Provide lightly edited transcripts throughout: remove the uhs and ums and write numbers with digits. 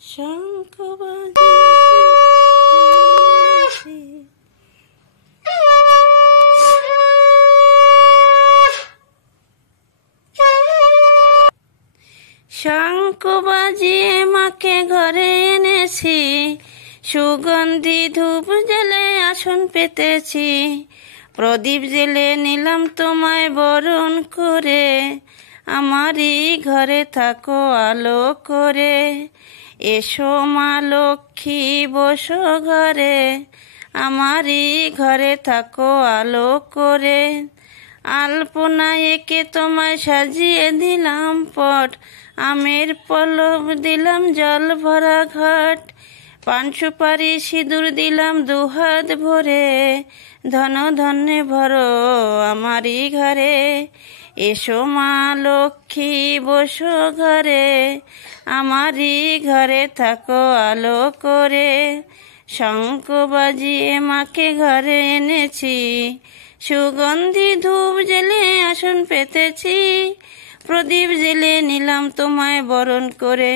শঙ্খ বাজে শঙ্খ বাজিয়ে মাকে ঘরে এনেছি, সুগন্ধি ধূপ জেলে আসন পেতেছি, প্রদীপ জেলে নিলাম তোমায় বরণ করে, আমারই ঘরে থাকো আলো করে। এসো মা লক্ষ্মী বসো ঘরে, আমারই ঘরে থাকো আলো করে। আলপনা এঁকে তোমায় সাজিয়ে দিলাম পট, আমের পল্লব দিলাম জল ভরা ঘট, পান সুপারি সিঁদুর দিলাম দুহাত ভরে, ধন ধন্যে ভরো আমারই ঘরে। এসো মা লক্ষ্মী বসো ঘরে, আমারই ঘরে থাকো আলো করে। শঙ্খ বাজিয়ে মাকে ঘরে এনেছি, সুগন্ধি ধূপ জেলে আসন পেতেছি, প্রদীপ জেলে নিলাম তোমায় বরণ করে,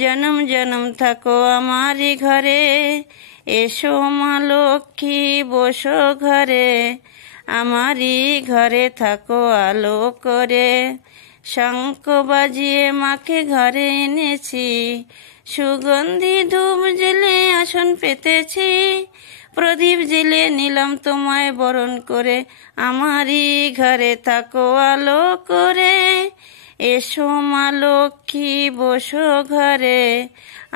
জনম জনম থাকো আমারই ঘরে। এসো মা লক্ষ্মী বসো ঘরে, আমারই ঘরে থাকো আলো করে। শঙ্খ বাজিয়ে মাকে ঘরে এনেছি, সুগন্ধি ধূপ জেলে আসন পেতেছি, প্রদীপ জেলে নিলাম তোমায় বরণ করে, আমারই ঘরে থাকো আলো করে। এসো মা লক্ষ্মী বসো ঘরে,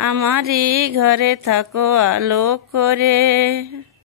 আমারই ঘরে থাকো আলো করে।